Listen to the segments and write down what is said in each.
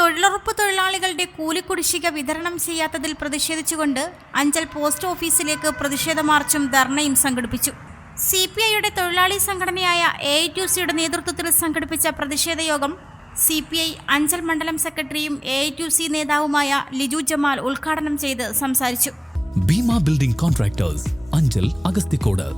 തൊഴിലുറപ്പ് തൊഴിലാളികളുടെ കൂലിക്കുടിശ്ശിക വിതരണം ചെയ്യാത്തതിൽ പ്രതിഷേധിച്ചുകൊണ്ട് അഞ്ചൽ പോസ്റ്റ് ഓഫീസിലേക്ക് പ്രതിഷേധ മാർച്ചും ധർണയും സംഘടിപ്പിച്ചു. സി പി ഐയുടെ തൊഴിലാളി സംഘടനയായ എ ഐ ടി സിയുടെ നേതൃത്വത്തിൽ സംഘടിപ്പിച്ച പ്രതിഷേധ യോഗം സി പി ഐ അഞ്ചൽ മണ്ഡലം സെക്രട്ടറിയും എ ഐ ടി സി നേതാവുമായ ലിജു ജമാൽ ഉദ്ഘാടനം ചെയ്ത് സംസാരിച്ചു. Bhima building contractors Anchal Agasthikode.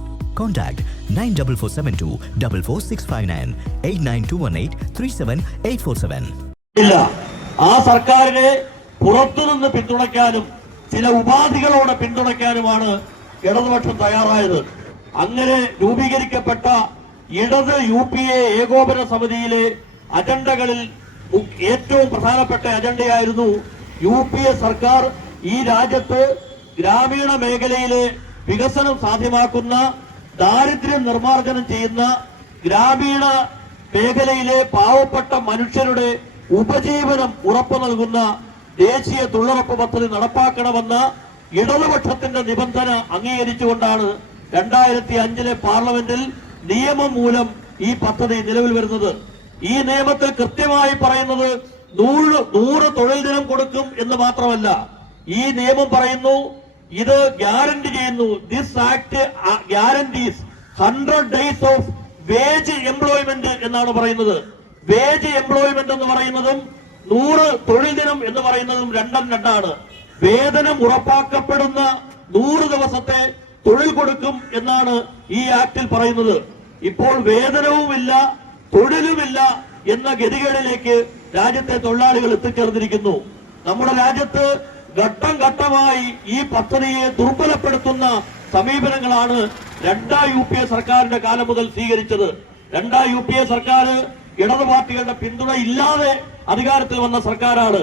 Contact 94472 44659 89218 37847. ആ സർക്കാരിനെ പുറത്തുനിന്ന് പിന്തുണയ്ക്കാനും ചില ഉപാധികളോടെ പിന്തുണയ്ക്കാനുമാണ് ഇടതുപക്ഷം തയ്യാറായത്. അങ്ങനെ രൂപീകരിക്കപ്പെട്ട ഇടത് യു പി എ ഏകോപന സമിതിയിലെ അജണ്ടകളിൽ ഏറ്റവും പ്രധാനപ്പെട്ട അജണ്ടയായിരുന്നു യു പി എ സർക്കാർ ഈ രാജ്യത്ത് ഗ്രാമീണ മേഖലയിലെ വികസനം സാധ്യമാക്കുന്ന ദാരിദ്ര്യം നിർമ്മാർജനം ചെയ്യുന്ന ഗ്രാമീണ മേഖലയിലെ പാവപ്പെട്ട മനുഷ്യരുടെ ഉപജീവനം ഉറപ്പു നൽകുന്ന ദേശീയ തൊഴിലുറപ്പ് പദ്ധതി നടപ്പാക്കണമെന്ന ഇടതുപക്ഷത്തിന്റെ നിബന്ധന അംഗീകരിച്ചുകൊണ്ടാണ് രണ്ടായിരത്തി അഞ്ചിലെ പാർലമെന്റിൽ നിയമം മൂലം ഈ പദ്ധതി നിലവിൽ വരുന്നത്. ഈ നിയമത്തിൽ കൃത്യമായി പറയുന്നത് നൂറ് നൂറ് തൊഴിൽ ദിനം കൊടുക്കും എന്ന് മാത്രമല്ല ഈ നിയമം പറയുന്നു ഇത് ഗ്യാരണ്ടി ചെയ്യുന്നു. This act guarantees hundred days of wage employment എന്നാണ് പറയുന്നത്. വേജ് എംപ്ലോയ്മെന്റ് എന്ന് പറയുന്നതും നൂറ് തൊഴിൽ ദിനം എന്ന് പറയുന്നതും രണ്ടും രണ്ടാണ്. വേതനം ഉറപ്പാക്കപ്പെടുന്ന നൂറ് ദിവസത്തെ തൊഴിൽ കൊടുക്കും എന്നാണ് ഈ ആക്ടിൽ പറയുന്നത്. ഇപ്പോൾ വേതനവുമില്ല തൊഴിലുമില്ല എന്ന ഗതികേടിലേക്ക് രാജ്യത്തെ തൊഴിലാളികൾ എത്തിച്ചേർന്നിരിക്കുന്നു. നമ്മുടെ രാജ്യത്ത് ഘട്ടം ഘട്ടമായി ഈ പദ്ധതിയെ ദുർബലപ്പെടുത്തുന്ന സമീപനങ്ങളാണ് രണ്ടാം യു പി എ സർക്കാരിന്റെ കാലം മുതൽ സ്വീകരിച്ചത്. രണ്ടാം യു പി എ സർക്കാർ ഇടതു പാർട്ടികളുടെ പിന്തുണ ഇല്ലാതെ അധികാരത്തിൽ വന്ന സർക്കാരാണ്.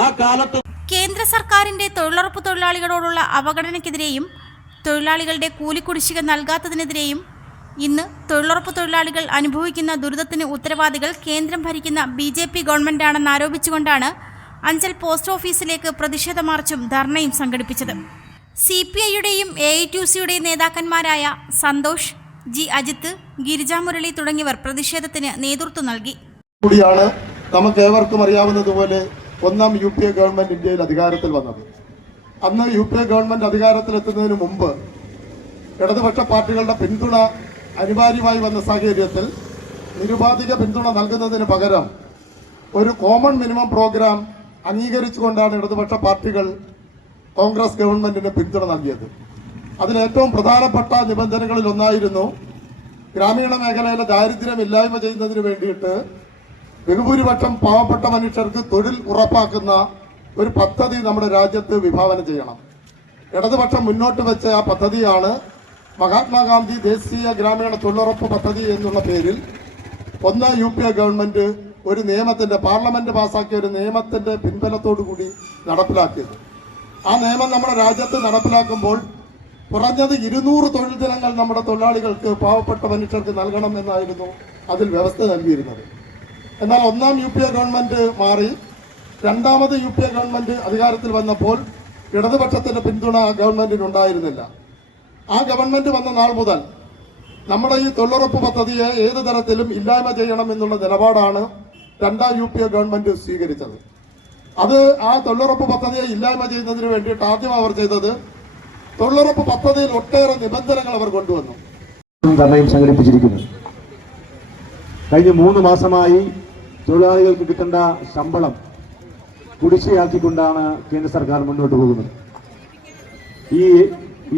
ആ കാലത്ത് കേന്ദ്ര സർക്കാരിന്റെ തൊഴിലുറപ്പ് തൊഴിലാളികളോടുള്ള അവഗണനയ്ക്കെതിരെയും തൊഴിലാളികളുടെ കൂലിക്കുടിശ്ശിക നൽകാത്തതിനെതിരെയും ഇന്ന് തൊഴിലുറപ്പ് തൊഴിലാളികൾ അനുഭവിക്കുന്ന ദുരിതത്തിന് ഉത്തരവാദികൾ കേന്ദ്രം ഭരിക്കുന്ന ബി ജെ പി ഗവൺമെന്റാണെന്ന് ആരോപിച്ചുകൊണ്ടാണ് അഞ്ചൽ പോസ്റ്റ് ഓഫീസിലേക്ക് പ്രതിഷേധ മാർച്ചും ധർണയും സംഘടിപ്പിച്ചത്. സി പി ഐയുടെയും എ ഐ ടി സിയുടെയും നേതാക്കന്മാരായ സന്തോഷ് ജി അജിത്ത് ഗിരിജാ മുരളി തുടങ്ങിയവർ പ്രതിഷേധത്തിന് നേതൃത്വം നൽകി. കൂടിയാണ് നമുക്ക് ഏവർക്കും അറിയാവുന്നതുപോലെ ഒന്നാം യു പി എ ഗവൺമെന്റ് ഇന്ത്യയിൽ അധികാരത്തിൽ വന്നത്. അന്ന് യു പി എ ഗവൺമെന്റ് അധികാരത്തിലെത്തുന്നതിന് മുമ്പ് ഇടതുപക്ഷ പാർട്ടികളുടെ പിന്തുണ അനിവാര്യമായി വന്ന സാഹചര്യത്തിൽ നിരുപാധിക പിന്തുണ നൽകുന്നതിന് പകരം ഒരു കോമൺ മിനിമം പ്രോഗ്രാം അംഗീകരിച്ചുകൊണ്ടാണ് ഇടതുപക്ഷ പാർട്ടികൾ കോൺഗ്രസ് ഗവൺമെന്റിന് പിന്തുണ നൽകിയത്. അതിൽ ഏറ്റവും പ്രധാനപ്പെട്ട നിബന്ധനകളിൽ ഒന്നായിരുന്നു ഗ്രാമീണ മേഖലയിലെ ദാരിദ്ര്യം ഇല്ലായ്മ ചെയ്യുന്നതിന് വേണ്ടിയിട്ട് ബഹുഭൂരിപക്ഷം പാവപ്പെട്ട മനുഷ്യർക്ക് തൊഴിൽ ഉറപ്പാക്കുന്ന ഒരു പദ്ധതി നമ്മുടെ രാജ്യത്ത് വിഭാവനം ചെയ്യണം. ഇടതുപക്ഷം മുന്നോട്ട് വെച്ച ആ പദ്ധതിയാണ് മഹാത്മാഗാന്ധി ദേശീയ ഗ്രാമീണ തൊഴിലുറപ്പ് പദ്ധതി എന്നുള്ള പേരിൽ ഒന്ന് യു പി എ ഗവൺമെന്റ് ഒരു നിയമത്തിന്റെ പാർലമെന്റ് പാസാക്കിയ ഒരു നിയമത്തിന്റെ പിൻബലത്തോടു കൂടി നടപ്പിലാക്കിയത്. ആ നിയമം നമ്മുടെ രാജ്യത്ത് നടപ്പിലാക്കുമ്പോൾ കുറഞ്ഞത് ഇരുന്നൂറ് തൊഴിൽ ദിനങ്ങൾ നമ്മുടെ തൊഴിലാളികൾക്ക് പാവപ്പെട്ട മനുഷ്യർക്ക് നൽകണം എന്നായിരുന്നു അതിൽ വ്യവസ്ഥ നൽകിയിരുന്നത്. എന്നാൽ ഒന്നാം യു പി എ ഗവൺമെന്റ് മാറി. രണ്ടാമത് യു പി എ ഗവൺമെന്റ് അധികാരത്തിൽ വന്നപ്പോൾ ഇടതുപക്ഷത്തിന്റെ പിന്തുണ ആ ഗവൺമെന്റിന് ഉണ്ടായിരുന്നില്ല. ആ ഗവൺമെന്റ് വന്ന നാൾ മുതൽ നമ്മുടെ ഈ തൊഴിലുറപ്പ് പദ്ധതിയെ ഏത് തരത്തിലും ഇല്ലായ്മ ചെയ്യണം എന്നുള്ള നിലപാടാണ് രണ്ടാം യു പി എ ഗവൺമെന്റ് സ്വീകരിച്ചത്. അത് ആ തൊഴിലുറപ്പ് പദ്ധതിയെ ഇല്ലായ്മ ചെയ്യുന്നതിന് വേണ്ടിയിട്ട് ആദ്യം അവർ ചെയ്തത് തൊഴിലുറപ്പ് പദ്ധതിയിൽ ഒട്ടേറെ നിബന്ധനകൾ അവർ കൊണ്ടുവന്നു. ധർണയും സംഘടിപ്പിച്ചിരിക്കുന്നു. കഴിഞ്ഞ മൂന്ന് മാസമായി തൊഴിലാളികൾക്ക് കിട്ടേണ്ട ശമ്പളം കുടിശ്ശിയാക്കിക്കൊണ്ടാണ് കേന്ദ്ര സർക്കാർ മുന്നോട്ട് പോകുന്നത്. ഈ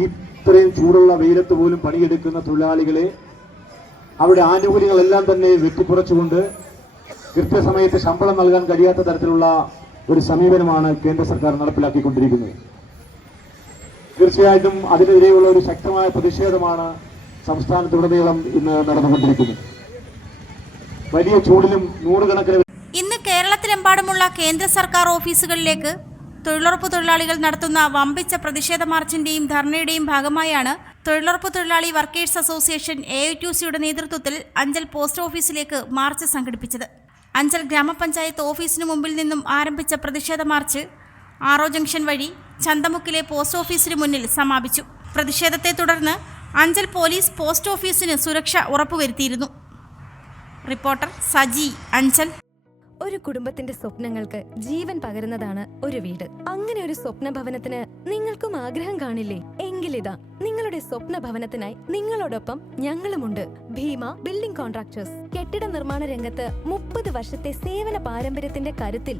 ഇത്രയും ചൂടുള്ള വെയിലത്ത് പോലും പണിയെടുക്കുന്ന തൊഴിലാളികളെ അവരുടെ ആനുകൂല്യങ്ങളെല്ലാം തന്നെ വെട്ടിക്കുറച്ചുകൊണ്ട് കൃത്യസമയത്ത് ശമ്പളം നൽകാൻ കഴിയാത്ത തരത്തിലുള്ള ഒരു സമീപനമാണ് കേന്ദ്ര സർക്കാർ നടപ്പിലാക്കിക്കൊണ്ടിരിക്കുന്നത്. തീർച്ചയായിട്ടും അതിനെതിരെയുള്ള ഒരു ശക്തമായ പ്രതിഷേധമാണ് സംസ്ഥാനത്തുടനീളം ഇന്ന് നടന്നുകൊണ്ടിരിക്കുന്നത്. വലിയ ചൂടിലും നൂറുകണക്കിന് ഇന്ന് കേരളത്തിലെമ്പാടുമുള്ള കേന്ദ്ര സർക്കാർ ഓഫീസുകളിലേക്ക് തൊഴിലുറപ്പ് തൊഴിലാളികൾ നടത്തുന്ന വമ്പിച്ച പ്രതിഷേധ മാർച്ചിന്റെയും ധർണയുടെയും ഭാഗമായാണ് തൊഴിലുറപ്പ് തൊഴിലാളി വർക്കേഴ്സ് അസോസിയേഷൻ എ ടി സിയുടെ നേതൃത്വത്തിൽ അഞ്ചൽ പോസ്റ്റ് ഓഫീസിലേക്ക് മാർച്ച് സംഘടിപ്പിച്ചത്. അഞ്ചൽ ഗ്രാമപഞ്ചായത്ത് ഓഫീസിനു മുമ്പിൽ നിന്നും ആരംഭിച്ച പ്രതിഷേധ മാർച്ച് ആറോ ജംഗ്ഷൻ വഴി ചന്തമുക്കിലെ പോസ്റ്റ് ഓഫീസിന് മുന്നിൽ സമാപിച്ചു. പ്രതിഷേധത്തെ തുടർന്ന് അഞ്ചൽ പോലീസ് പോസ്റ്റ് ഓഫീസിന് സുരക്ഷ ഉറപ്പുവരുത്തിയിരുന്നു. റിപ്പോർട്ടർ സജി അഞ്ചൽ. ഒരു കുടുംബത്തിന്റെ സ്വപ്നങ്ങൾക്ക് ജീവൻ പകരുന്നതാണ് ഒരു വീട്. അങ്ങനെ ഒരു സ്വപ്ന ഭവനത്തിന് നിങ്ങൾക്കും ആഗ്രഹം കാണില്ലേ? എങ്കിലിതാ നിങ്ങളുടെ സ്വപ്ന ഭവനത്തിനായി നിങ്ങളോടൊപ്പം ഞങ്ങളുമുണ്ട്. Bhima building contractors. കെട്ടിട നിർമ്മാണ രംഗത്ത് മുപ്പത് വർഷത്തെ സേവന പാരമ്പര്യത്തിന്റെ കരുത്തിൽ